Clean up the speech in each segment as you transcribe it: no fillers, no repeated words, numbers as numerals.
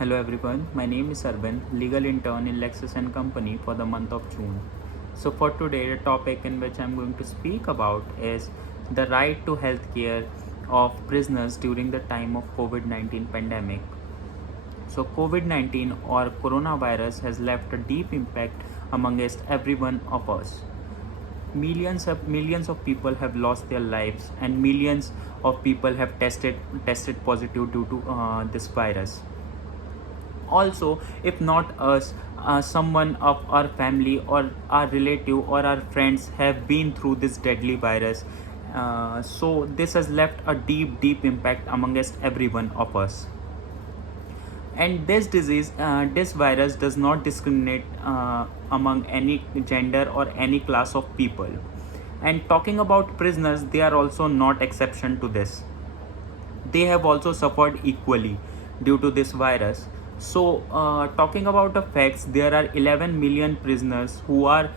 Hello everyone, my name is Arvind, legal intern in Lexus and Company for the month of June. So for today, the topic in which I'm going to speak about is the right to healthcare of prisoners during the time of COVID-19 pandemic. So COVID-19 or coronavirus has left a deep impact amongst every one of us. Millions of people have lost their lives and millions of people have tested positive due to this virus. Also, if not us, someone of our family or our relative or our friends have been through this deadly virus. So this has left a deep impact amongst every one of us. And this virus does not discriminate among any gender or any class of people. And talking about prisoners, they are also not exception to this. They have also suffered equally due to this virus. So, talking about the facts, there are 11 million prisoners uh,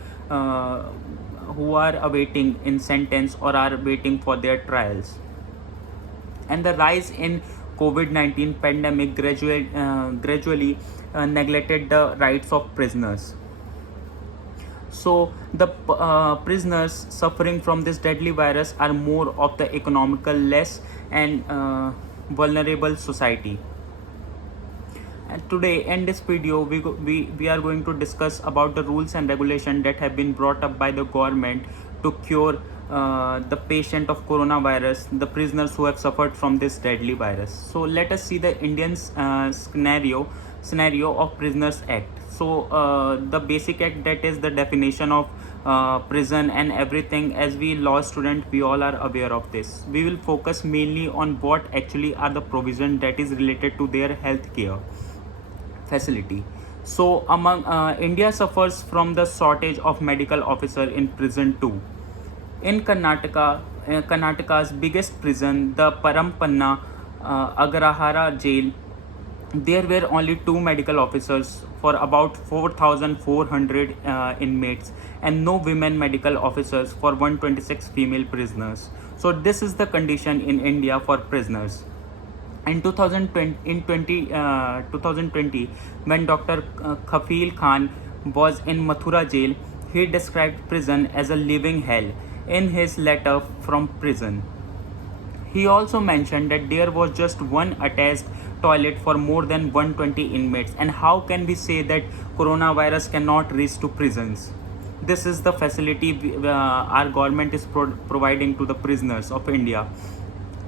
who are awaiting in sentence or are waiting for their trials. And the rise in COVID-19 pandemic gradually neglected the rights of prisoners. So the prisoners suffering from this deadly virus are more of the economical less and vulnerable society. And today in this video we are going to discuss about the rules and regulation that have been brought up by the government to cure the patient of coronavirus, the prisoners who have suffered from this deadly virus. So let us see the Indian scenario of Prisoners Act. So the basic act, that is the definition of prison and everything. As we law student, we all are aware of this. We will focus mainly on what actually are the provision that is related to their health care facility. So among India suffers from the shortage of medical officer in prison too. In Karnataka, Karnataka's biggest prison, the Parampanna Agrahara jail, there were only two medical officers for about 4,400 inmates and no women medical officers for 126 female prisoners. So this is the condition in India for prisoners. In 2020, when Dr. Khafil Khan was in Mathura jail, he described prison as a living hell in his letter from prison. He also mentioned that there was just one attached toilet for more than 120 inmates. And how can we say that coronavirus cannot reach to prisons? This is the facility our government is providing to the prisoners of India.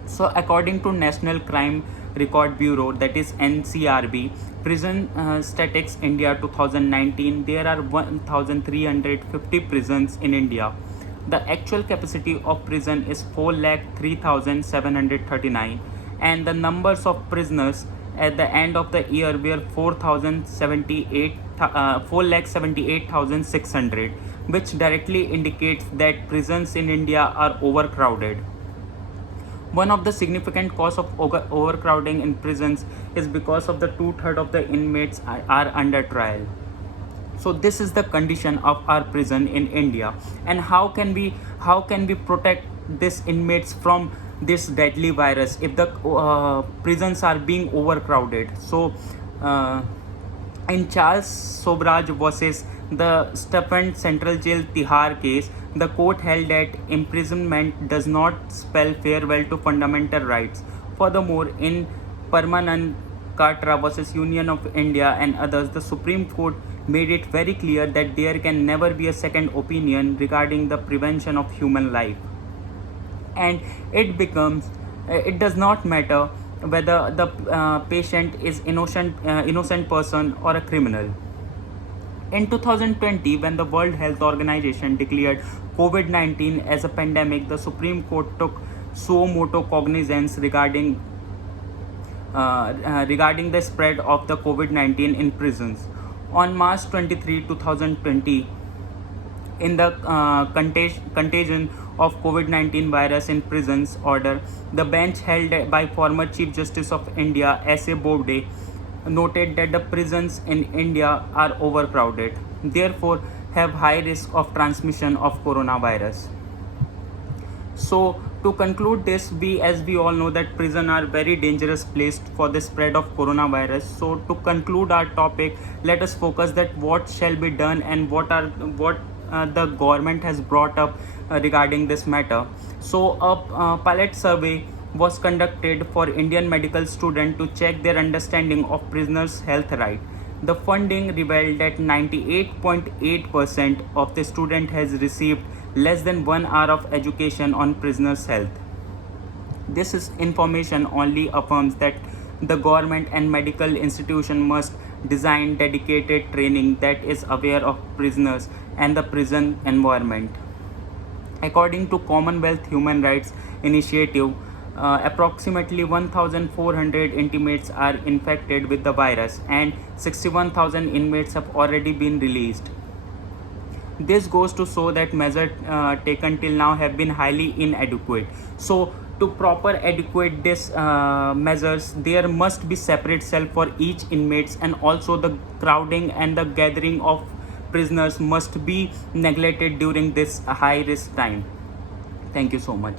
So according to National Crime Record Bureau, that is NCRB, Prison Statistics India 2019, there are 1350 prisons in India. The actual capacity of prison is 4,03,739 and the numbers of prisoners at the end of the year were 4,78,600, which directly indicates that prisons in India are overcrowded. One of the significant cause of overcrowding in prisons is because of the two-thirds of the inmates are under trial. So this is the condition of our prison in India. And how can we protect these inmates from this deadly virus if the prisons are being overcrowded? So in Charles Sobraj versus the Stephen Central Jail Tihar case, the court held that imprisonment does not spell farewell to fundamental rights. Furthermore, in Parmanand Katra versus Union of India and others, the Supreme Court made it very clear that there can never be a second opinion regarding the prevention of human life. And it does not matter whether the patient is innocent person or a criminal. In 2020, when the World Health Organization declared COVID-19 as a pandemic, the Supreme Court took suo motu cognizance regarding the spread of the COVID-19 in prisons. On March 23, 2020, in the contagion of COVID-19 virus in prisons order, the bench held by former Chief Justice of India S.A. Bobde noted that the prisons in India are overcrowded, therefore have high risk of transmission of coronavirus. So To conclude this, as we all know that prison are very dangerous place for the spread of coronavirus. So to conclude our topic, let us focus that what shall be done and what the government has brought up regarding this matter. So a pilot survey was conducted for Indian medical students to check their understanding of prisoners' health right. The funding revealed that 98.8% of the student has received less than 1 hour of education on prisoners' health. Information only affirms that the government and medical institution must design dedicated training that is aware of prisoners and the prison environment. According to Commonwealth Human Rights Initiative, approximately 1,400 inmates are infected with the virus and 61,000 inmates have already been released. This goes to show that measures taken till now have been highly inadequate. So to proper adequate this measures, there must be separate cell for each inmates, and also the crowding and the gathering of prisoners must be neglected during this high risk time. Thank you so much.